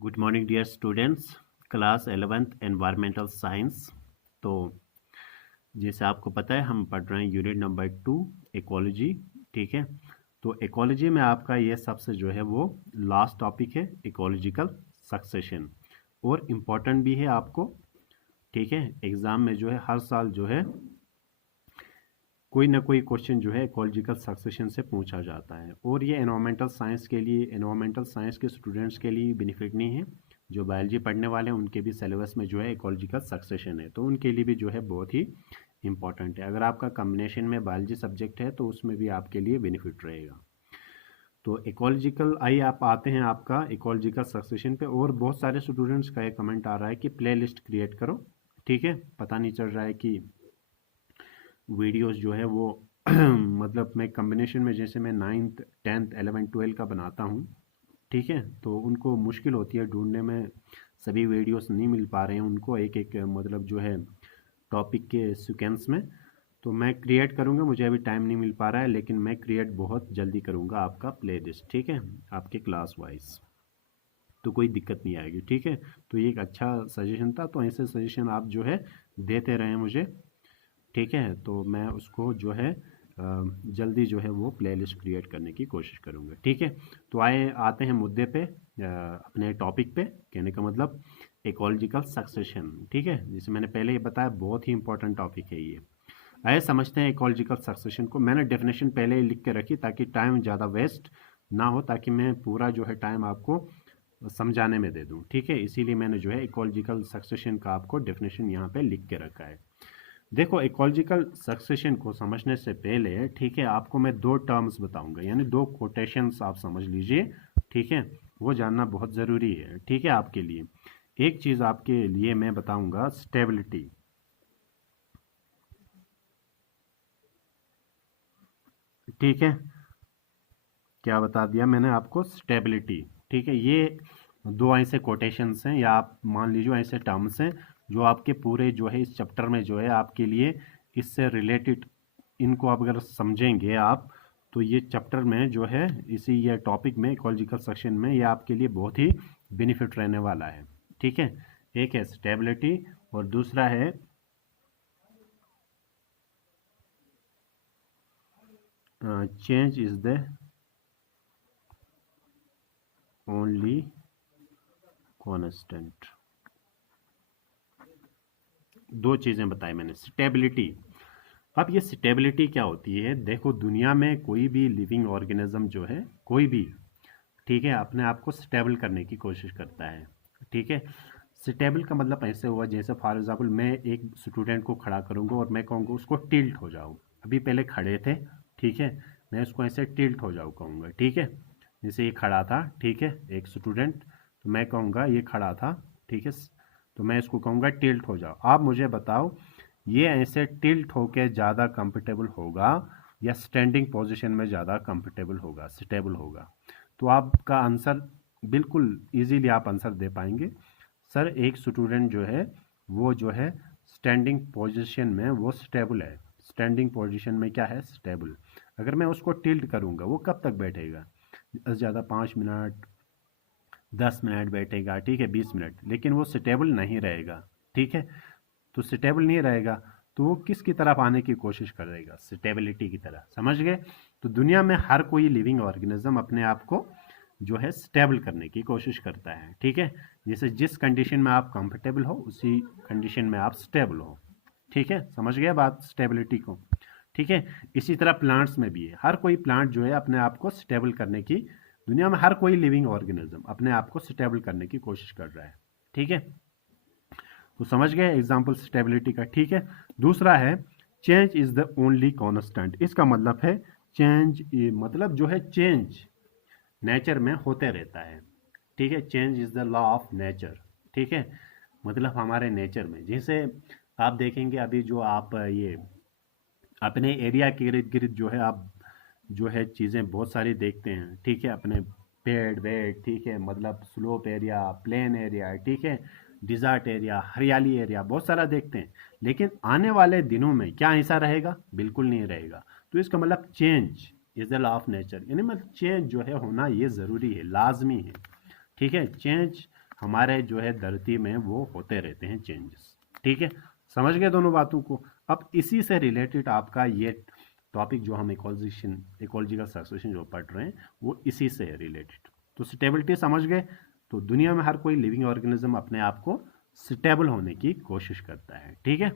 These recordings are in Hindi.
Good morning dear students, class 11th environmental science. तो जैसे आपको पता है हम पढ़ रहे हैं यूनिट नंबर 2 इकोलॉजी। ठीक है, तो इकोलॉजी में आपका ये सबसे जो है वो लास्ट टॉपिक है, इकोलॉजिकल सक्सेशन, और इम्पोर्टेंट भी है आपको। ठीक है, एग्ज़ाम में जो है हर साल जो है कोई ना कोई क्वेश्चन जो है इकोलॉजिकल सक्सेशन से पूछा जाता है, और ये एनवायरमेंटल साइंस के लिए, एनवायरमेंटल साइंस के स्टूडेंट्स के लिए बेनिफिट नहीं है। जो बायोलॉजी पढ़ने वाले हैं उनके भी सिलेबस में जो है इकोलॉजिकल सक्सेशन है, तो उनके लिए भी जो है बहुत ही इंपॉर्टेंट है। अगर आपका कॉम्बिनेशन में बायोलॉजी सब्जेक्ट है तो उसमें भी आपके लिए बेनिफिट रहेगा। तो इकोलॉजिकल, आइए आप आते हैं आपका इकोलॉजिकल सक्सेशन पे। और बहुत सारे स्टूडेंट्स का एक कमेंट आ रहा है कि प्ले लिस्ट क्रिएट करो। ठीक है, पता नहीं चल रहा है कि वीडियोस जो है वो मतलब मैं कॉम्बिनेशन में, जैसे मैं 9th 10th 11th 12 का बनाता हूँ, ठीक है, तो उनको मुश्किल होती है ढूंढने में, सभी वीडियोस नहीं मिल पा रहे हैं उनको एक एक मतलब जो है टॉपिक के सीक्वेंस में। तो मैं क्रिएट करूँगा, मुझे अभी टाइम नहीं मिल पा रहा है, लेकिन मैं क्रिएट बहुत जल्दी करूँगा आपका प्ले लिस्ट। ठीक है, आपके क्लास वाइज, तो कोई दिक्कत नहीं आएगी। ठीक है, तो ये एक अच्छा सजेशन था, तो ऐसे सजेशन आप जो है देते रहें मुझे। ठीक है, तो मैं उसको जो है जल्दी जो है वो प्लेलिस्ट क्रिएट करने की कोशिश करूँगा। ठीक है, तो आते हैं मुद्दे पे, अपने टॉपिक पे। कहने का मतलब इकोलॉजिकल सक्सेशन। ठीक है, जैसे मैंने पहले ही बताया बहुत ही इंपॉर्टेंट टॉपिक है ये। आइए समझते हैं इकोलॉजिकल सक्सेशन को। मैंने डेफिनेशन पहले ही लिख के रखी ताकि टाइम ज़्यादा वेस्ट ना हो, ताकि मैं पूरा जो है टाइम आपको समझाने में दे दूँ। ठीक है, इसीलिए मैंने जो है इकोलॉजिकल सक्सेशन का आपको डेफिनेशन यहाँ पे लिख के रखा है। देखो, इकोलॉजिकल सक्सेशन को समझने से पहले, ठीक है, आपको मैं दो टर्म्स बताऊंगा, यानी दो कोटेशंस आप समझ लीजिए। ठीक है, वो जानना बहुत ज़रूरी है। ठीक है, आपके लिए एक चीज़ आपके लिए मैं बताऊंगा, स्टेबिलिटी। ठीक है, क्या बता दिया मैंने आपको? स्टेबिलिटी। ठीक है, ये दो ऐसे कोटेशंस हैं, या आप मान लीजिए ऐसे टर्म्स हैं जो आपके पूरे जो है इस चैप्टर में जो है आपके लिए इससे रिलेटेड, इनको आप अगर समझेंगे आप, तो ये चैप्टर में जो है इसी ये टॉपिक में, इकोलॉजिकल सेक्शन में, ये आपके लिए बहुत ही बेनिफिट रहने वाला है। ठीक है, एक है स्टेबिलिटी और दूसरा है change is the only constant. दो चीज़ें बताई मैंने, स्टेबिलिटी। अब ये स्टेबिलिटी क्या होती है? देखो, दुनिया में कोई भी लिविंग ऑर्गेनिज्म जो है, कोई भी, ठीक है, अपने आप को स्टेबल करने की कोशिश करता है। ठीक है, स्टेबल का मतलब ऐसे हुआ, जैसे फॉर एग्जांपल मैं एक स्टूडेंट को खड़ा करूंगा और मैं कहूँगा उसको टिल्ट हो जाओ। अभी पहले खड़े थे, ठीक है, मैं उसको ऐसे टिल्ट हो जाओ कहूँगा। ठीक है, जैसे ये खड़ा था, ठीक है, एक स्टूडेंट, तो मैं कहूँगा ये खड़ा था, ठीक है, तो मैं इसको कहूँगा टिल्ट हो जाओ। आप मुझे बताओ, ये ऐसे टिल्ट होके ज़्यादा कंफर्टेबल होगा या स्टैंडिंग पोजीशन में ज़्यादा कंफर्टेबल होगा, स्टेबल होगा? तो आपका आंसर बिल्कुल इजीली आप आंसर दे पाएंगे, सर एक स्टूडेंट जो है वो जो है स्टैंडिंग पोजीशन में वो स्टेबल है। स्टैंडिंग पोजीशन में क्या है? स्टेबल। अगर मैं उसको टिल्ट करूँगा वो कब तक बैठेगा? ज़्यादा 5 मिनट, 10 मिनट बैठेगा, ठीक है, 20 मिनट, लेकिन वो स्टेबल नहीं रहेगा। ठीक है, तो स्टेबल नहीं रहेगा तो वो किसकी तरफ आने की कोशिश करेगा? स्टेबिलिटी की तरह। समझ गए? तो दुनिया में हर कोई लिविंग ऑर्गेनिज्म अपने आप को जो है स्टेबल करने की कोशिश करता है। ठीक है, जैसे जिस कंडीशन में आप कंफर्टेबल हो उसी कंडीशन में आप स्टेबल हो। ठीक है, समझ गए बात स्टेबिलिटी को? ठीक है, इसी तरह प्लांट्स में भी है, हर कोई प्लांट जो है अपने आप को स्टेबल करने की, दुनिया में हर कोई लिविंग ऑर्गेनिज्म अपने आप को स्टेबल करने की कोशिश कर रहा है। ठीक है, तो समझ गए एग्जाम्पल स्टेबिलिटी का। ठीक है, दूसरा है change is the only constant. इसका मतलब है चेंज, मतलब जो है चेंज नेचर में होते रहता है। ठीक है, change is the law of nature. ठीक है, मतलब हमारे नेचर में, जैसे आप देखेंगे अभी जो आप ये अपने एरिया के इर्द गिर्द जो है आप जो है चीज़ें बहुत सारी देखते हैं। ठीक है, अपने पेड़ वेड़, ठीक है, मतलब स्लोप एरिया, प्लेन एरिया, ठीक है, डिज़र्ट एरिया, हरियाली एरिया, बहुत सारा देखते हैं। लेकिन आने वाले दिनों में क्या ऐसा रहेगा? बिल्कुल नहीं रहेगा। तो इसका मतलब change is the law of nature, यानी मतलब चेंज जो है होना ये ज़रूरी है, लाजमी है। ठीक है, चेंज हमारे जो है धरती में वो होते रहते हैं चेंजेस। ठीक है, समझ गए दोनों बातों को। अब इसी से रिलेटेड आपका ये टॉपिक जो हम इकोलॉजिकल सक्सेशन जो पढ़ रहे हैं वो इसी से है रिलेटेड। तो स्टेबिलिटी समझ गए। तो दुनिया में हर कोई लिविंग ऑर्गेनिज्म अपने आप को स्टेबल होने की कोशिश करता है। ठीक है,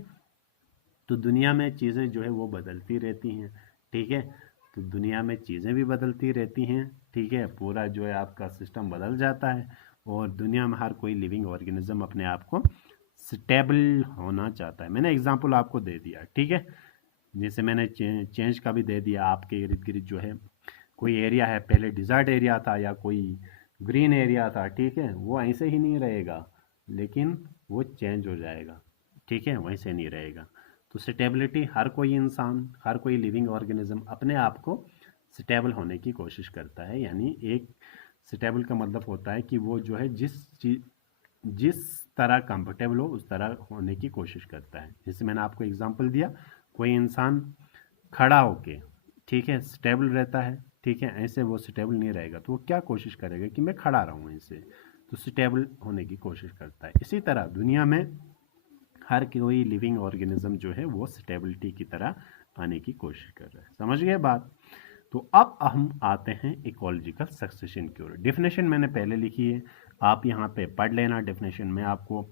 तो दुनिया में चीज़ें जो है वो बदलती रहती हैं। ठीक है, तो दुनिया में चीज़ें भी बदलती रहती हैं। ठीक है, पूरा जो है आपका सिस्टम बदल जाता है और दुनिया में हर कोई लिविंग ऑर्गेनिज्म अपने आप को स्टेबल होना चाहता है। मैंने एग्जांपल आपको दे दिया। ठीक है, जैसे मैंने चेंज का भी दे दिया। आपके इर्द गिर्द जो है कोई एरिया है, पहले डिजर्ट एरिया था या कोई ग्रीन एरिया था। ठीक है, वो ऐसे ही नहीं रहेगा, लेकिन वो चेंज हो जाएगा। ठीक है, वैसे नहीं रहेगा। तो स्टेबिलिटी, हर कोई इंसान, हर कोई लिविंग ऑर्गेनिज्म अपने आप को स्टेबल होने की कोशिश करता है। यानी एक स्टेबल का मतलब होता है कि वो जो है जिस तरह कंफर्टेबल हो उस तरह होने की कोशिश करता है। जैसे मैंने आपको एग्जांपल दिया, कोई इंसान खड़ा होके, ठीक है, स्टेबल रहता है। ठीक है, ऐसे वो स्टेबल नहीं रहेगा, तो वो क्या कोशिश करेगा कि मैं खड़ा रहूं ऐसे, तो स्टेबल होने की कोशिश करता है। इसी तरह दुनिया में हर कोई लिविंग ऑर्गेनिज्म जो है वो स्टेबिलिटी की तरह आने की कोशिश कर रहा है। समझ गए बात। तो अब हम आते हैं इकोलॉजिकल सक्सेशन की ओर। डेफिनेशन मैंने पहले लिखी है, आप यहाँ पे पढ़ लेना। डेफिनेशन में आपको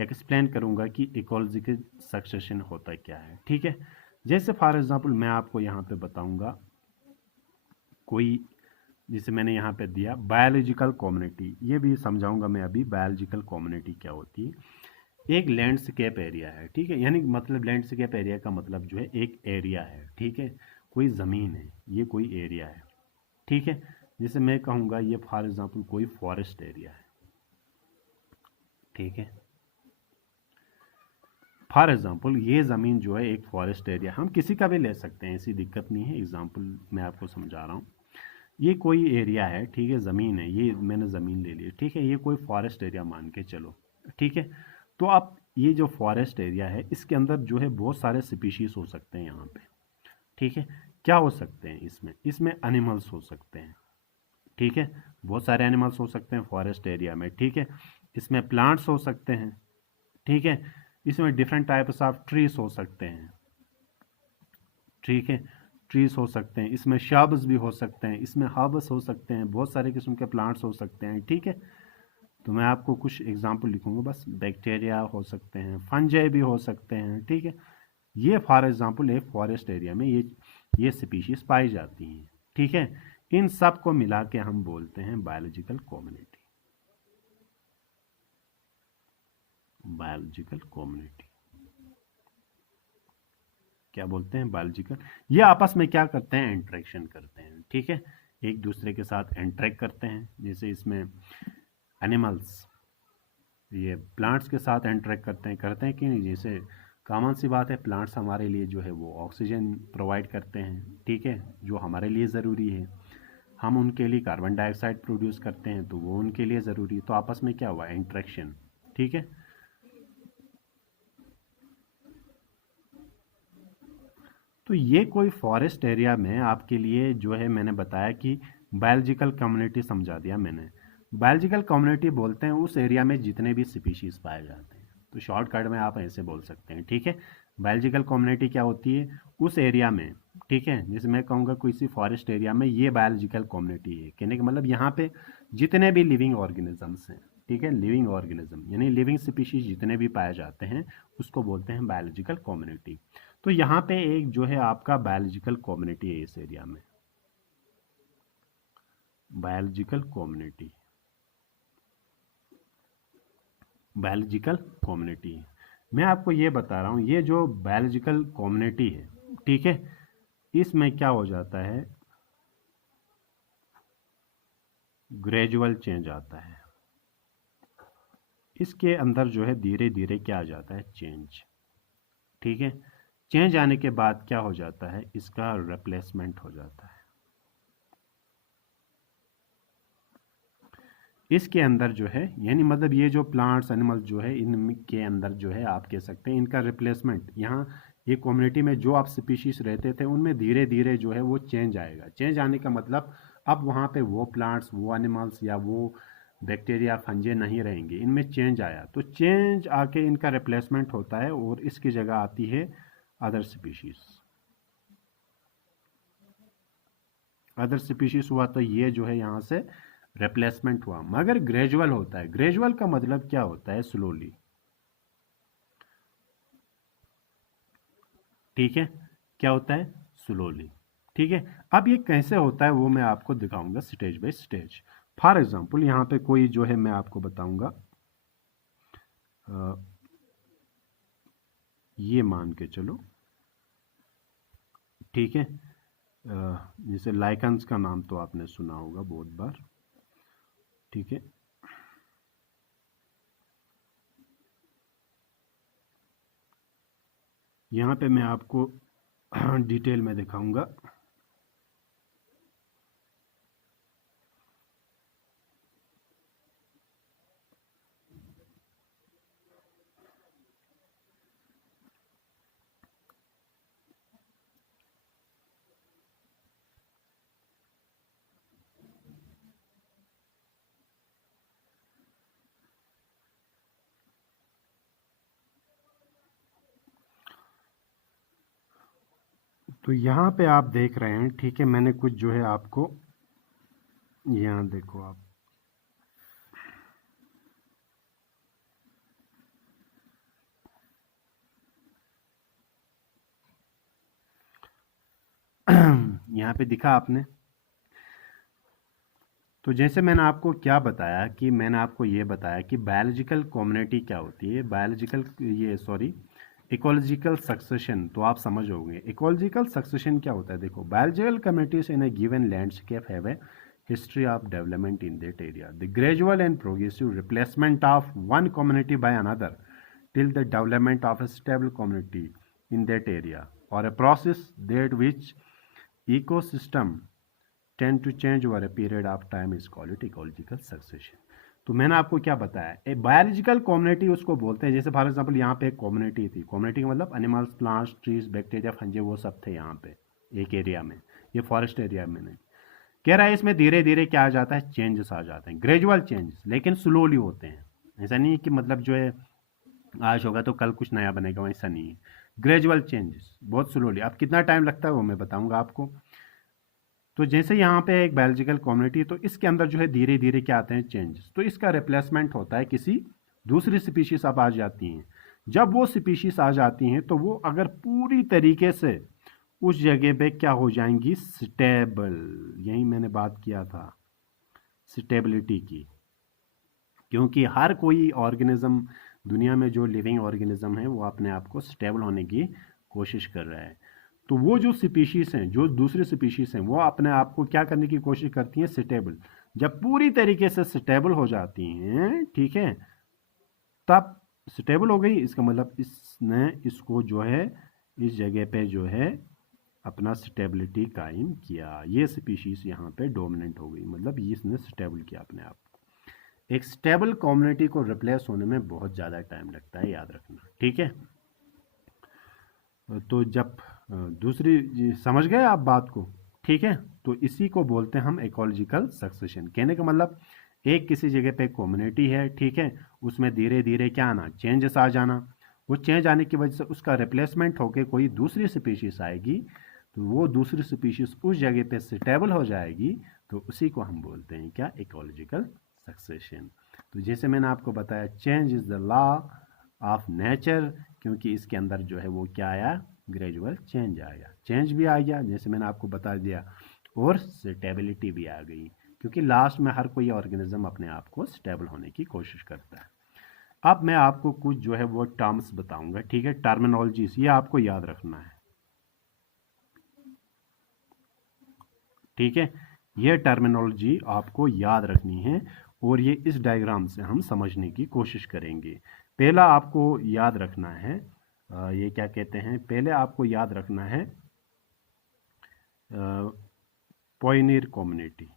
एक्सप्लेन करूँगा कि इकोलॉजिकल सक्सेशन होता क्या है। ठीक है, जैसे फॉर एग्जांपल मैं आपको यहाँ पे बताऊँगा कोई, जैसे मैंने यहाँ पे दिया बायोलॉजिकल कम्युनिटी, ये भी समझाऊंगा मैं अभी बायोलॉजिकल कम्युनिटी क्या होती है। एक लैंडस्केप एरिया है। ठीक है, यानी मतलब लैंडस्केप एरिया का मतलब जो है एक एरिया है। ठीक है, कोई ज़मीन है, ये कोई एरिया है। ठीक है, जैसे मैं कहूँगा ये फॉर एग्जांपल कोई फॉरेस्ट एरिया है। ठीक है, फॉर एग्जांपल ये ज़मीन जो है एक फॉरेस्ट एरिया, हम किसी का भी ले सकते हैं, ऐसी दिक्कत नहीं है। एग्जांपल मैं आपको समझा रहा हूँ। ये कोई एरिया है, ठीक है, ज़मीन है, ये मैंने ज़मीन ले ली। ठीक है, ये कोई फॉरेस्ट एरिया मान के चलो। ठीक है, तो अब ये जो फॉरेस्ट एरिया है इसके अंदर जो है बहुत सारे स्पीशीज़ हो सकते हैं यहाँ पे। ठीक है, क्या हो सकते हैं इसमें एनिमल्स हो सकते हैं। ठीक है, बहुत सारे एनिमल्स हो सकते हैं फॉरेस्ट एरिया में। ठीक है, इसमें प्लांट्स हो सकते हैं। ठीक है, इसमें डिफरेंट टाइप्स ऑफ ट्रीज हो सकते हैं। ठीक है, ट्रीज हो सकते हैं, इसमें शब्स भी हो सकते हैं, इसमें हर्ब्स हो सकते हैं, बहुत सारे किस्म के प्लांट्स हो सकते हैं। ठीक है, तो मैं आपको कुछ एग्जांपल लिखूंगा बस। बैक्टीरिया हो सकते हैं, फंजाई भी हो सकते हैं। ठीक है, ये फॉर एग्जांपल एक फॉरेस्ट एरिया में ये स्पीशीज पाई जाती हैं। ठीक है, इन सब को मिला के हम बोलते हैं बायोलॉजिकल कम्युनिटी। बायोलॉजिकल कम्युनिटी क्या बोलते हैं? बायोलॉजिकल। ये आपस में क्या करते हैं? इंटरेक्शन करते हैं। ठीक है, एक दूसरे के साथ इंटरेक्ट करते हैं। जैसे इसमें एनिमल्स ये प्लांट्स के साथ इंटरेक्ट करते हैं कि नहीं? जैसे कॉमन सी बात है, प्लांट्स हमारे लिए जो है वो ऑक्सीजन प्रोवाइड करते हैं। ठीक है, जो हमारे लिए ज़रूरी है। हम उनके लिए कार्बन डाइऑक्साइड प्रोड्यूस करते हैं, तो वो उनके लिए ज़रूरी है। तो आपस में क्या हुआ? इंटरेक्शन। ठीक है, तो ये कोई फॉरेस्ट एरिया में आपके लिए जो है मैंने बताया कि बायोलॉजिकल कम्युनिटी समझा दिया मैंने। बायोलॉजिकल कम्युनिटी बोलते हैं उस एरिया में जितने भी स्पीशीज पाए जाते हैं। तो शॉर्टकट में आप ऐसे बोल सकते हैं। ठीक है, बायोलॉजिकल कम्युनिटी क्या होती है? उस एरिया में, ठीक है, जैसे मैं कहूँगा कोई सी फॉरेस्ट एरिया में ये बायोलॉजिकल कम्युनिटी है, कहने का मतलब यहाँ पे जितने भी लिविंग ऑर्गेनिजम्स हैं, ठीक है, लिविंग ऑर्गेनिज्म यानी लिविंग स्पीशीज जितने भी पाए जाते हैं उसको बोलते हैं बायोलॉजिकल कम्युनिटी। तो यहाँ पे एक जो है आपका बायोलॉजिकल कम्युनिटी है इस एरिया में, बायोलॉजिकल कम्युनिटी, बायोलॉजिकल कम्युनिटी है। मैं आपको ये बता रहा हूँ, ये जो बायोलॉजिकल कम्युनिटी है, ठीक है, इसमें क्या हो जाता है? ग्रेजुअल चेंज आता है। इसके अंदर जो है धीरे धीरे क्या आ जाता है? चेंज। ठीक है, चेंज आने के बाद क्या हो जाता है? इसका रिप्लेसमेंट हो जाता है। इसके अंदर जो है यानी मतलब ये जो प्लांट्स एनिमल्स जो है इनके अंदर जो है आप कह सकते हैं इनका रिप्लेसमेंट, यहाँ ये कम्युनिटी में जो आप स्पीशीज रहते थे उनमें धीरे धीरे जो है वो चेंज आएगा। चेंज आने का मतलब अब वहाँ पे वो प्लांट्स, वो एनिमल्स या वो बैक्टीरिया फंजे नहीं रहेंगे, इनमें चेंज आया, तो चेंज आके इनका रिप्लेसमेंट होता है और इसकी जगह आती है अदर स्पीशीज। अदर स्पीशीज हुआ तो ये जो है यहाँ से रिप्लेसमेंट हुआ, मगर ग्रेजुअल होता है। ग्रेजुअल का मतलब क्या होता है? स्लोली। ठीक है, क्या होता है? स्लोली। ठीक है, अब ये कैसे होता है वो मैं आपको दिखाऊंगा stage by stage. For example यहाँ पे कोई जो है मैं आपको बताऊंगा, ये मान के चलो, ठीक है, जैसे लाइकन्स का नाम तो आपने सुना होगा बहुत बार। ठीक है, यहाँ पे मैं आपको डिटेल में दिखाऊंगा। तो यहाँ पे आप देख रहे हैं, ठीक है, मैंने कुछ जो है आपको, यहाँ देखो आप, यहाँ पे दिखा आपने। तो जैसे मैंने आपको क्या बताया कि मैंने आपको ये बताया कि बायोलॉजिकल कम्युनिटी क्या होती है, बायोलॉजिकल ये सॉरी इकोलॉजिकल सक्सेशन, तो आप समझ होंगे इकोलॉजिकल सक्सेशन क्या होता है। देखो, biological communities in A given landscape have a history of development in that area. The gradual and progressive replacement of one community by another till the development of a stable community in that area, or a process that which ecosystem tend to change over a period of time is called it ecological succession. तो मैंने आपको क्या बताया, ए बायोलॉजिकल कम्युनिटी उसको बोलते हैं। जैसे फॉर एग्जांपल यहाँ पे एक कम्युनिटी थी, कम्युनिटी का मतलब एनिमल्स, प्लांट्स, ट्रीज, बैक्टीरिया, फंजे, वो सब थे यहाँ पे एक एरिया में, ये फॉरेस्ट एरिया में नहीं। कह रहा है इसमें धीरे धीरे क्या आ जाता है, चेंजेस आ जाते हैं, ग्रेजुअल चेंजेस, लेकिन स्लोली होते हैं। ऐसा नहीं है कि मतलब जो है आज होगा तो कल कुछ नया बनेगा, ऐसा नहीं है। ग्रेजुअल चेंजेस बहुत स्लोली। अब कितना टाइम लगता है वो मैं बताऊंगा आपको। तो जैसे यहाँ पे एक बायोलॉजिकल कम्युनिटी, तो इसके अंदर जो है धीरे धीरे क्या आते हैं, चेंजेस, तो इसका रिप्लेसमेंट होता है किसी दूसरी स्पीशीज अब आ जाती हैं। जब वो स्पीशीज आ जाती हैं तो वो अगर पूरी तरीके से उस जगह पे क्या हो जाएंगी, स्टेबल। यही मैंने बात किया था स्टेबिलिटी की, क्योंकि हर कोई ऑर्गेनिज्म दुनिया में जो लिविंग ऑर्गेनिज्म है वो अपने आप को स्टेबल होने की कोशिश कर रहा है। तो वो जो स्पीशीज हैं, जो दूसरी स्पीशीज हैं, वो अपने आप को क्या करने की कोशिश करती हैं, स्टेबल। जब पूरी तरीके से स्टेबल हो जाती हैं, ठीक है, तब स्टेबल हो गई, इसका मतलब इसने इसको जो है इस जगह पे जो है अपना स्टेबिलिटी कायम किया। ये स्पीशीज यहाँ पे डोमिनेंट हो गई, मतलब इसने स्टेबल किया अपने आप को। एक स्टेबल कम्युनिटी को रिप्लेस होने में बहुत ज़्यादा टाइम लगता है, याद रखना, ठीक है। तो जब दूसरी, समझ गए आप बात को, ठीक है। तो इसी को बोलते हैं हम इकोलॉजिकल सक्सेशन। कहने का मतलब एक किसी जगह पे कम्युनिटी है, ठीक है, उसमें धीरे धीरे क्या आना, चेंजेस आ जाना। वो चेंज आने की वजह से उसका रिप्लेसमेंट होकर कोई दूसरी स्पीशीज आएगी, तो वो दूसरी स्पीशीज उस जगह पे स्टेबल हो जाएगी, तो उसी को हम बोलते हैं क्या, इकोलॉजिकल सक्सेशन। तो जैसे मैंने आपको बताया, change is the law of nature, क्योंकि इसके अंदर जो है वो क्या आया, ग्रेजुअल चेंज आया, चेंज भी आ गया जैसे मैंने आपको बता दिया, और स्टेबिलिटी भी आ गई, क्योंकि लास्ट में हर कोई ऑर्गेनिज्म अपने आप को स्टेबल होने की कोशिश करता है। अब मैं आपको कुछ जो है वो टर्म्स बताऊंगा, ठीक है, टर्मिनोलॉजीज, ये आपको याद रखना है, ठीक है। ये टर्मिनोलॉजी आपको याद रखनी है, और ये इस डायग्राम से हम समझने की कोशिश करेंगे। पहला आपको याद रखना है, ये क्या कहते हैं, पहले आपको याद रखना है पॉइनियर कम्युनिटी।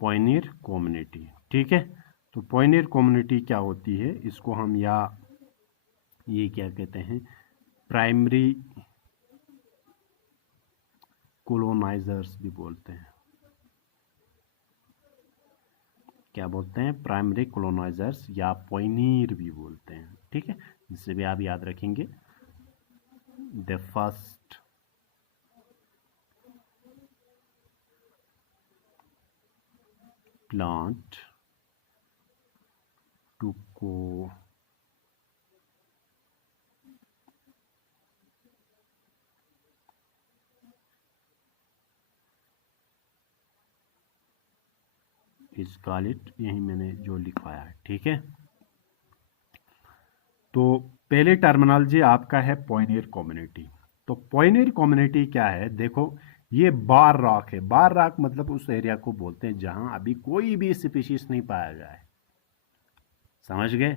पॉइनियर कम्युनिटी, ठीक है। तो पॉइनियर कम्युनिटी क्या होती है, इसको हम या ये क्या कहते हैं, प्राइमरी कोलोनाइजर्स भी बोलते हैं। क्या बोलते हैं? प्राइमरी कोलोनाइजर्स या पॉइनियर भी बोलते हैं। ठीक है, जिससे भी आप याद रखेंगे द फर्स्ट प्लांट टू को इज कॉल्ड इट, यही मैंने जो लिखवाया है। ठीक है, तो पहले टर्मिनोलॉजी आपका है पॉइनियर कम्युनिटी। तो पॉइनियर कम्युनिटी क्या है? देखो, ये बार रॉक है। बार रॉक मतलब उस एरिया को बोलते हैं जहां अभी कोई भी स्पीशीज नहीं पाया गया है। समझ गए?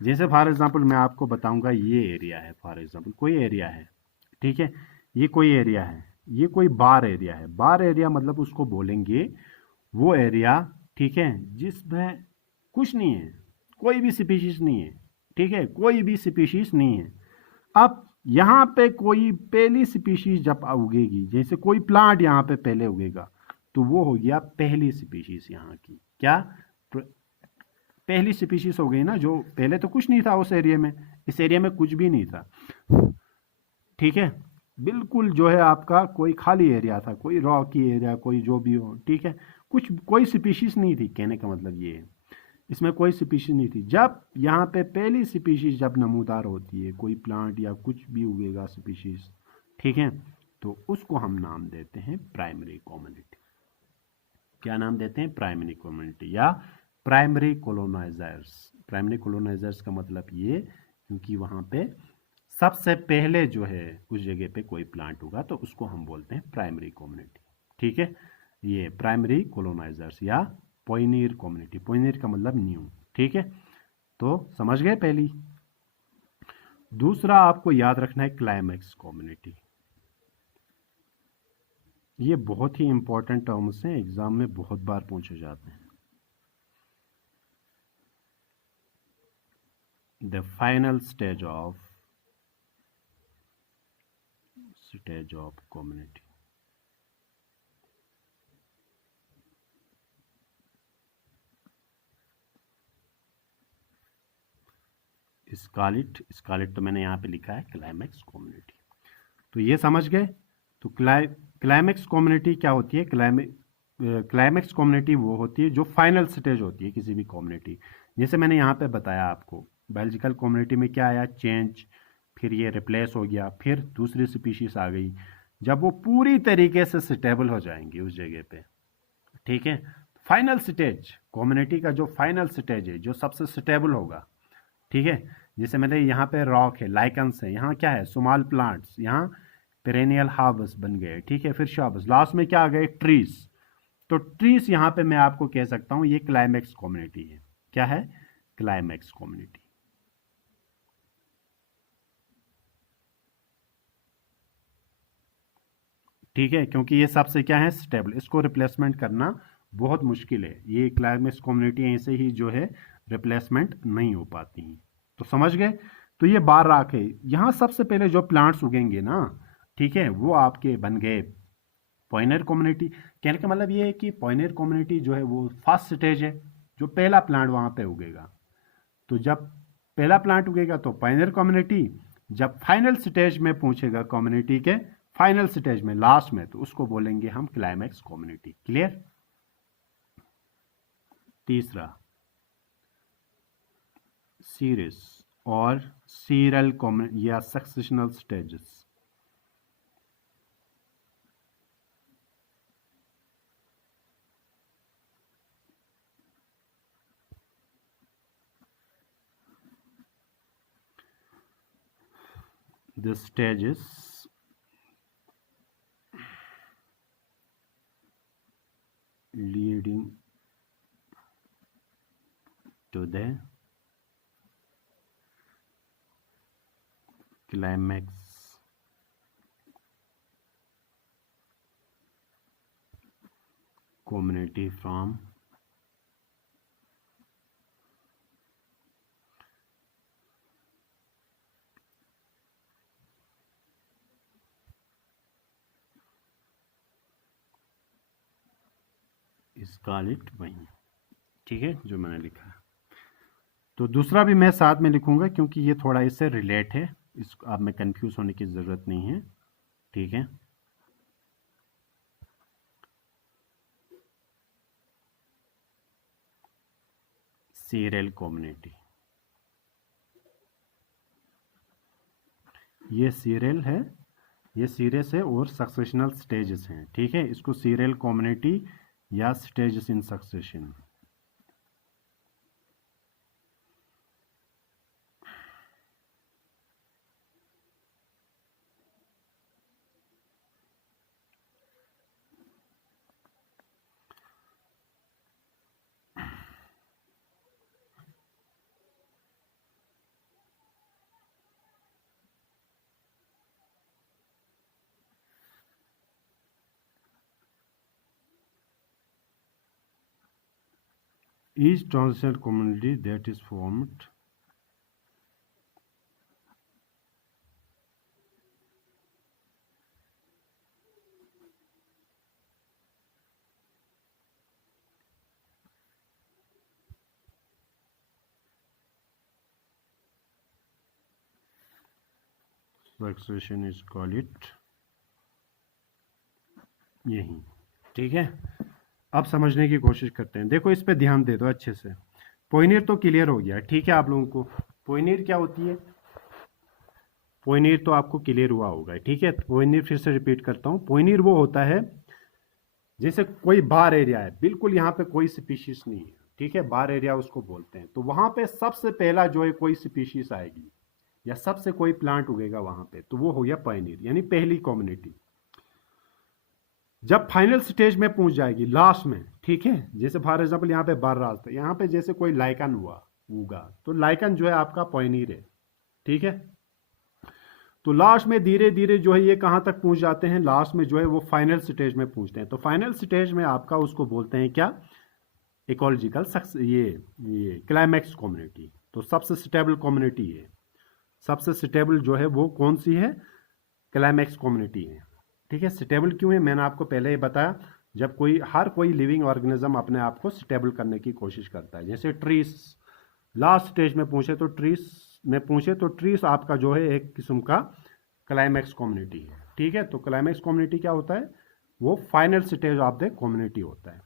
जैसे फॉर एग्जांपल मैं आपको बताऊंगा, ये एरिया है, फॉर एग्जांपल कोई एरिया है, ठीक है, ये कोई एरिया है, ये कोई बार एरिया है। बार एरिया मतलब उसको बोलेंगे वो एरिया, ठीक है, जिसमें कुछ नहीं है, कोई भी स्पीशीज नहीं है। ठीक है, कोई भी स्पीशीज नहीं है। अब यहाँ पे कोई पहली स्पीशीज जब उगेगी, जैसे कोई प्लांट यहाँ पे पहले उगेगा, तो वो हो गया पहली स्पीशीज यहाँ की। क्या? पहली स्पीशीज हो गई ना, जो पहले तो कुछ नहीं था उस एरिया में, इस एरिया में कुछ भी नहीं था। ठीक है, बिल्कुल जो है आपका कोई खाली एरिया था, कोई रॉकी एरिया, कोई जो भी हो। ठीक है, कुछ कोई स्पीशीज नहीं थी, कहने का मतलब ये है, इसमें कोई स्पीशीज नहीं थी। जब यहाँ पे पहली स्पीशीज जब नमूदार होती है, कोई प्लांट या कुछ भी उगेगा स्पीशीज, ठीक है, तो उसको हम नाम देते हैं प्राइमरी कम्युनिटी। क्या नाम देते हैं? प्राइमरी कम्युनिटी या प्राइमरी कोलोनाइजर्स। प्राइमरी कोलोनाइजर्स का मतलब ये, क्योंकि वहाँ पे सबसे पहले जो है उस जगह पे कोई प्लांट होगा, तो उसको हम बोलते हैं प्राइमरी कम्युनिटी। ठीक है, ये प्राइमरी कोलोनाइजर्स या पॉइनियर कम्युनिटी। पॉइनियर का मतलब न्यू। ठीक है, तो समझ गए पहली। दूसरा आपको याद रखना है क्लाइमैक्स कम्युनिटी। ये बहुत ही इंपॉर्टेंट टर्म्स हैं, एग्जाम में बहुत बार पूछे जाते हैं। The final stage of community. स्कालिट तो मैंने यहाँ पे लिखा है क्लाइमैक्स कम्युनिटी। तो ये समझ गए। तो क्लाइमैक्स कम्युनिटी क्या होती है? क्लाइमैक्स कम्युनिटी वो होती है जो फाइनल स्टेज होती है किसी भी कम्युनिटी। जैसे मैंने यहाँ पे बताया आपको, बायोलॉजिकल कम्युनिटी में क्या आया? चेंज, फिर ये रिप्लेस हो गया, फिर दूसरी स्पीशीज आ गई। जब वो पूरी तरीके से स्टेबल हो जाएंगी उस जगह पे, ठीक है, फाइनल स्टेज कम्युनिटी का जो फाइनल स्टेज है, जो सबसे स्टेबल होगा, ठीक है, जैसे मैंने यहाँ पे रॉक है, लाइकन्स है, यहाँ क्या है? स्मॉल प्लांट्स, यहाँ पेरेनियल हार्ब्स बन गए, ठीक है, फिर शॉब्स, लास्ट में क्या आ गए? ट्रीज। तो ट्रीज यहाँ पे मैं आपको कह सकता हूँ ये क्लाइमैक्स कम्युनिटी है। क्या है? Climax community. ठीक है, क्योंकि ये सबसे क्या है? स्टेबल। इसको रिप्लेसमेंट करना बहुत मुश्किल है। ये क्लाइमैक्स कम्युनिटी ऐसे ही जो है रिप्लेसमेंट नहीं हो पाती हैं। तो समझ गए? तो ये बार राख है। यहाँ सबसे पहले जो प्लांट्स उगेंगे ना, ठीक है, वो आपके बन गए पॉइनर कम्युनिटी। कहने का मतलब ये है कि पॉइनर कम्युनिटी जो है वो फर्स्ट स्टेज है, जो पहला प्लांट वहाँ पे उगेगा। तो जब पहला प्लांट उगेगा तो पॉइनर कम्युनिटी, जब फाइनल स्टेज में पहुंचेगा कम्युनिटी के फाइनल स्टेज में, लास्ट में, तो उसको बोलेंगे हम क्लाइमैक्स कम्युनिटी। क्लियर? तीसरा, सीरीज और सीरियल या successional stages. The stages leading to the climax community from is call it वही, ठीक है, जो मैंने लिखा है। तो दूसरा भी मैं साथ में लिखूंगा क्योंकि ये थोड़ा इससे रिलेट है, इसको आप में कंफ्यूज होने की ज़रूरत नहीं है, ठीक है। सीरियल कम्युनिटी, ये सीरियल है, ये सीरीज है और सक्सेशनल स्टेजेस हैं, ठीक है। इसको सीरियल कम्युनिटी या stages in succession. Each transitional community that is formed succession is call it यही, ठीक है। अब समझने की कोशिश करते हैं। देखो इस पे ध्यान दे दो अच्छे से। पोइनियर तो क्लियर हो गया, ठीक है आप लोगों को। पोइनियर क्या होती है, पोइनियर तो आपको क्लियर हुआ होगा, ठीक है। पोइनियर फिर से रिपीट करता हूँ। पोइनियर वो होता है जैसे कोई बार एरिया है, बिल्कुल यहाँ पे कोई स्पीशीज नहीं है, ठीक है, बार एरिया उसको बोलते हैं। तो वहां पे सबसे पहला जो है कोई स्पीशीज आएगी या सबसे कोई प्लांट उगेगा वहां पे, तो वो हो गया पायनियर, यानी पहली कम्युनिटी। जब फाइनल स्टेज में पहुंच जाएगी लास्ट में, ठीक है, जैसे फॉर एग्जाम्पल यहाँ पे बार रास्ता, यहाँ पे जैसे कोई लाइकन हुआ उगा, तो लाइकन जो है आपका पायनियर है, ठीक है। तो लास्ट में धीरे धीरे जो है ये कहाँ तक पहुंच जाते हैं, लास्ट में जो है वो फाइनल स्टेज में पहुंचते हैं। तो फाइनल स्टेज में आपका उसको बोलते हैं क्या, इकोलॉजिकल ये क्लाइमैक्स कम्युनिटी। तो सबसे स्टेबल कम्युनिटी है, सबसे स्टेबल जो है वो कौन सी है, क्लाइमैक्स कम्युनिटी है, ठीक है। स्टेबल क्यों है, मैंने आपको पहले ही बताया। जब हर कोई लिविंग ऑर्गेनिज्म अपने आप को स्टेबल करने की कोशिश करता है, जैसे ट्रीज लास्ट स्टेज में पूछे तो ट्रीज आपका जो है एक किस्म का क्लाइमैक्स कम्युनिटी है, ठीक है। तो क्लाइमैक्स कम्युनिटी क्या होता है, वो final stage of the community होता है।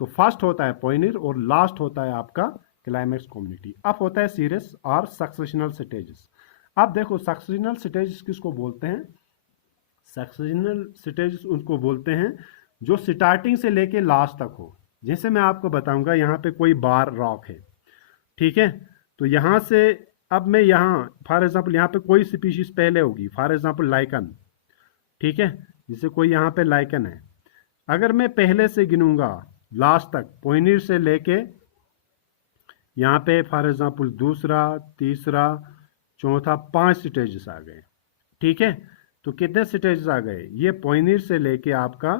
तो फर्स्ट होता है पॉइनियर और लास्ट होता है आपका क्लाइमैक्स कम्युनिटी। अब होता है सीरीज और सक्सेशनल स्टेजेस। अब देखो सक्सेशनल स्टेजेस किसको बोलते हैं, सक्सेशनल स्टेजेस उनको बोलते हैं जो स्टार्टिंग से लेके लास्ट तक हो। जैसे मैं आपको बताऊंगा, यहाँ पे कोई बार रॉक है, ठीक है। तो यहाँ से अब मैं यहाँ फॉर एग्जांपल यहाँ पे कोई स्पीशीज पहले होगी, फॉर एग्जांपल लाइकन, ठीक है। जैसे कोई यहाँ पे लाइकन है, अगर मैं पहले से गिनूंगा लास्ट तक, पॉइनियर से लेके यहाँ पे फॉर एग्जांपल दूसरा, तीसरा, चौथा, 5 स्टेजेस आ गए, ठीक है। तो कितने स्टेजेस आ गए, ये पॉइनियर से लेके आपका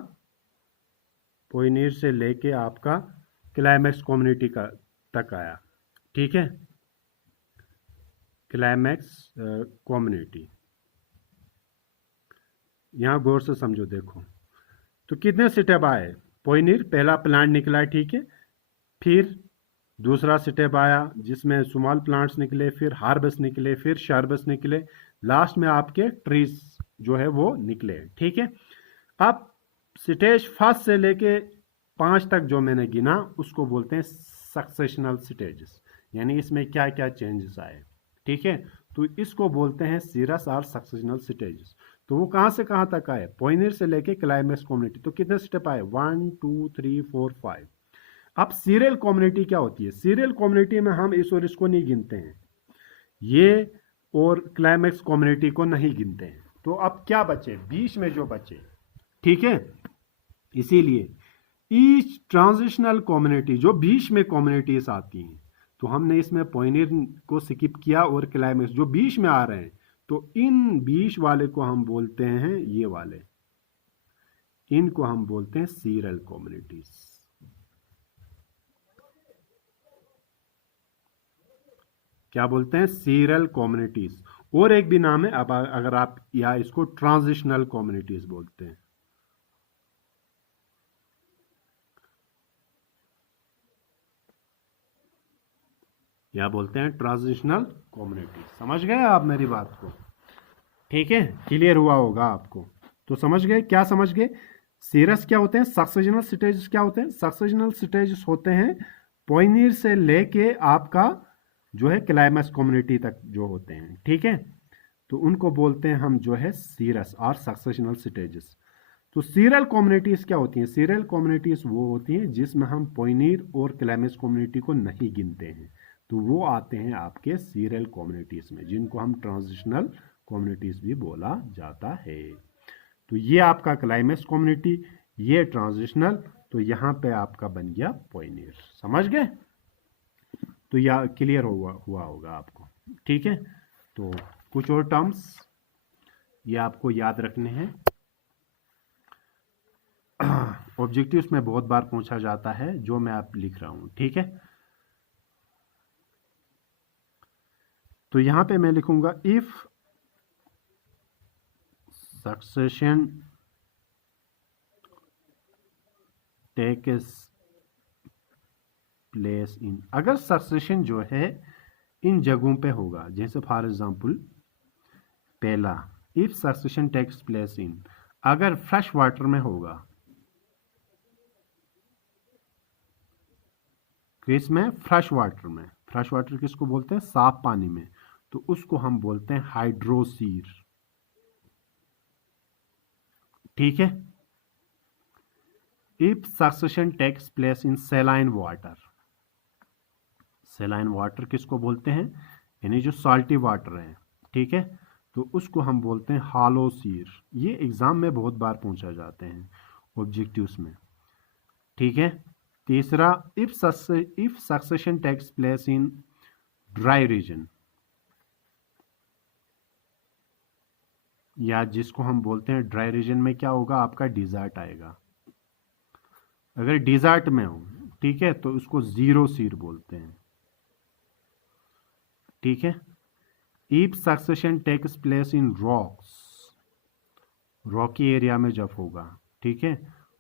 क्लाइमैक्स कम्युनिटी का तक आया, ठीक है, क्लाइमैक्स कम्युनिटी। यहां गौर से समझो, देखो तो कितने स्टेप आए, पॉइनियर पहला प्लांट निकला, ठीक है, फिर दूसरा स्टेप आया जिसमें स्मॉल प्लांट्स निकले, फिर हार्बस निकले, फिर शार्बस निकले, लास्ट में आपके ट्रीज जो है वो निकले, ठीक है। अब स्टेज फर्स्ट से लेके 5 तक जो मैंने गिना उसको बोलते हैं सक्सेशनल स्टेजेस, यानी इसमें क्या क्या चेंजेस आए, ठीक है। तो इसको बोलते हैं सीरस और सक्सेशनल स्टेजेस। तो वो कहाँ से कहाँ तक आए, पॉइनियर से लेके क्लाइमैक्स कम्युनिटी। तो कितने स्टेप आए, 1 2 3 4 5। अब सीरियल कम्युनिटी क्या होती है, सीरियल कम्युनिटी में हम इस और इसको नहीं गिनते हैं, ये और क्लाइमैक्स कम्युनिटी को नहीं गिनते हैं। तो अब क्या बचे, बीच में जो बचे, ठीक है। इसीलिए ईच ट्रांजिशनल कम्युनिटी, जो बीच में कम्युनिटीज आती हैं, तो हमने इसमें पॉइनियर को स्किप किया और क्लाइमैक्स जो बीच में आ रहे हैं, तो इन बीच वाले को हम बोलते हैं, ये वाले, इनको हम बोलते हैं सीरियल कम्युनिटीज। क्या बोलते हैं, सीरियल कम्युनिटीज। और एक भी नाम है, अब अगर आप या इसको ट्रांजिशनल कम्युनिटीज बोलते हैं। या बोलते हैं ट्रांजिशनल कम्युनिटी। समझ गए आप मेरी बात को? ठीक है, क्लियर हुआ होगा आपको। तो समझ गए, क्या समझ गए? सीरस क्या होते हैं, सक्सेशनल स्टेजेस क्या होते हैं? सक्सेशनल स्टेजेस होते हैं पॉइनियर से लेके आपका जो है क्लाइमेक्स कम्युनिटी तक जो होते हैं। ठीक है, तो उनको बोलते हैं हम जो है सीरस और सक्सेशनल स्टेजेस। तो सीरियल कम्युनिटीज क्या होती हैं? सीरियल कम्युनिटीज वो होती हैं जिसमें हम पॉइनियर और क्लाइमेक्स कम्युनिटी को नहीं गिनते हैं, तो वो आते हैं आपके सीरियल कम्युनिटीज में, जिनको हम ट्रांजिशनल कम्युनिटीज भी बोला जाता है। तो ये आपका क्लाइमेक्स कम्युनिटी, ये ट्रांजिशनल, तो यहाँ पे आपका बन गया पॉइनियर। समझ गए? तो यह क्लियर हुआ होगा आपको। ठीक है, तो कुछ और टर्म्स ये आपको याद रखने हैं। ऑब्जेक्टिव्स में बहुत बार पूछा जाता है जो मैं आप लिख रहा हूं। ठीक है, तो यहां पे मैं लिखूंगा if succession takes place in, अगर सक्सेशन जो है इन जगहों पे होगा, जैसे फॉर एग्जांपल पहला, if succession takes place in, अगर फ्रेश वाटर में होगा, किस में? फ्रेश वाटर में। फ्रेश वाटर किसको बोलते हैं? साफ पानी में, तो उसको हम बोलते हैं हाइड्रोसीर। ठीक है, if succession takes place in saline water, saline water किसको बोलते हैं? यानी जो साल्टी वाटर है। ठीक है, तो उसको हम बोलते हैं हालोसीर। ये एग्जाम में बहुत बार पूछा जाते हैं ऑब्जेक्टिव्स में। ठीक है, तीसरा, if succession takes place in dry region, या जिसको हम बोलते हैं ड्राई रीजन में क्या होगा आपका? डिजर्ट आएगा। अगर डिजर्ट में हो, ठीक है, तो उसको जीरो सीर बोलते हैं। ठीक है, if succession takes place in rocks, rocky area में जब होगा, ठीक है,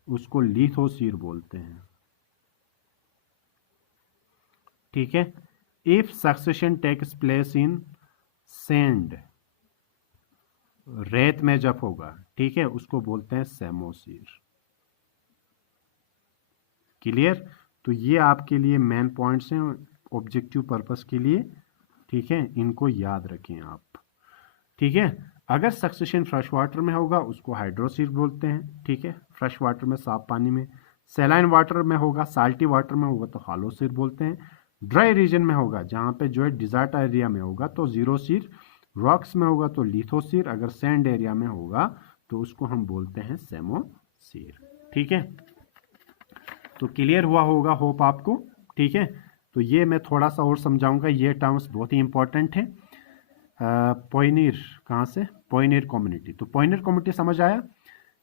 उसको लिथोसीर बोलते हैं। ठीक है, if succession takes place in sand, रेत में जब होगा, ठीक है, उसको बोलते हैं सेमोसीर। क्लियर? तो ये आपके लिए मेन पॉइंट्स हैं ऑब्जेक्टिव पर्पस के लिए। ठीक है, इनको याद रखें आप। ठीक है, अगर सक्सेशन फ्रेश वाटर में होगा उसको हाइड्रोसीर बोलते हैं। ठीक है, फ्रेश वाटर में, साफ पानी में। सैलाइन वाटर में होगा, साल्टी वाटर में होगा, तो हालोसीर बोलते हैं। ड्राई रीजन में होगा, जहाँ पे जो है डिजर्ट एरिया में होगा, तो जीरोसीर। रॉक्स में होगा तो लिथोसीर। अगर सैंड एरिया में होगा तो उसको हम बोलते हैं सेमोसीर। ठीक है, तो क्लियर हुआ होगा होप आपको। ठीक है, तो ये मैं थोड़ा सा और समझाऊंगा, ये टर्म्स बहुत ही इंपॉर्टेंट है। पॉइनियर कहाँ से? Pioneer community. तो पॉइनियर कम्युनिटी समझ आया?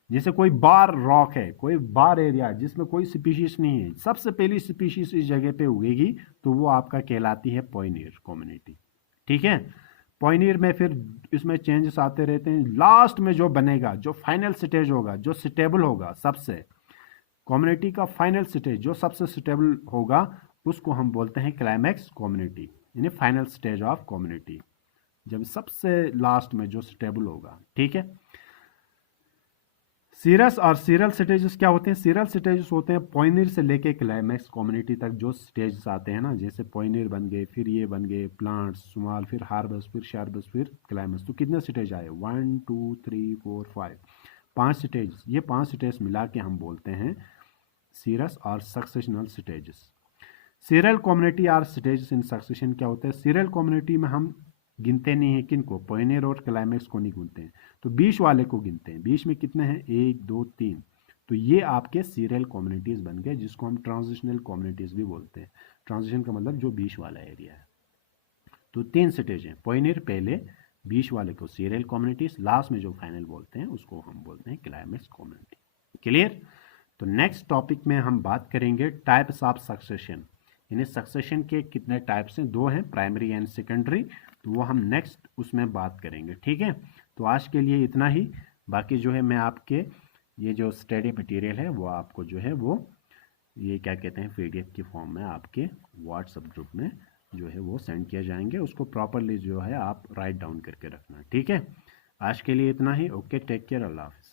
जैसे कोई बार रॉक है, कोई बार एरिया जिसमें कोई स्पीशीज नहीं है, सबसे पहली स्पीशीज इस जगह पे उगेगी, तो वो आपका कहलाती है पॉइनियर कम्युनिटी। ठीक है, पॉइनियर में फिर इसमें चेंजेस आते रहते हैं। लास्ट में जो बनेगा, जो फाइनल स्टेज होगा, जो स्टेबल होगा, सबसे कम्युनिटी का फाइनल स्टेज जो सबसे स्टेबल होगा, उसको हम बोलते हैं क्लाइमैक्स कम्युनिटी, यानी फाइनल स्टेज ऑफ कम्युनिटी, जब सबसे लास्ट में जो स्टेबल होगा। ठीक है, सीरस और सीरियल स्टेजेस क्या होते हैं? सीरियल स्टेजेस होते हैं पॉइनियर से लेके क्लाइमैक्स कम्युनिटी तक जो स्टेजेस आते हैं ना, जैसे पॉइनियर बन गए, फिर ये बन गए प्लांट्स, स्मॉल, फिर हार्बस, फिर शार्बस, फिर क्लाइमैक्स। तो कितने स्टेज आए? 1 2 3 4 5, 5 स्टेज। ये 5 स्टेज मिला के हम बोलते हैं सीरस और सक्सेशनल स्टेजेस। सीरियल कम्युनिटी और स्टेजेस इन सक्सेशन क्या होता है? सीरियल कम्युनिटी में हम गिनते नहीं है किनको? पॉइनियर और क्लाइमैक्स को नहीं गिनते हैं, तो बीच वाले को गिनते हैं। बीच में कितने हैं? 1 2 3। तो ये आपके सीरियल कम्युनिटीज बन गए, जिसको हम ट्रांजिशनल कम्युनिटीज भी बोलते हैं। ट्रांजिशन का मतलब जो बीच वाला एरिया है। तो 3 स्टेज हैं, पॉइनियर पहले, बीच वाले को सीरियल कम्युनिटीज, लास्ट में जो फाइनल बोलते हैं उसको हम बोलते हैं क्लाइमैक्स कम्युनिटी। क्लियर? तो नेक्स्ट टॉपिक में हम बात करेंगे टाइप्स ऑफ सक्सेशन, यानी सक्सेशन के कितने टाइप्स हैं? 2 हैं, प्राइमरी एंड सेकेंडरी। तो वो हम नेक्स्ट उसमें बात करेंगे। ठीक है, तो आज के लिए इतना ही। बाकी जो है मैं आपके ये जो स्टडी मटेरियल है वो आपको जो है वो ये क्या कहते हैं PDF की फॉर्म में आपके व्हाट्सएप ग्रुप में जो है वो सेंड किए जाएंगे, उसको प्रॉपरली जो है आप राइट डाउन करके रखना। ठीक है, आज के लिए इतना ही। ओके, टेक केयर, अल्लाह हाफिज़।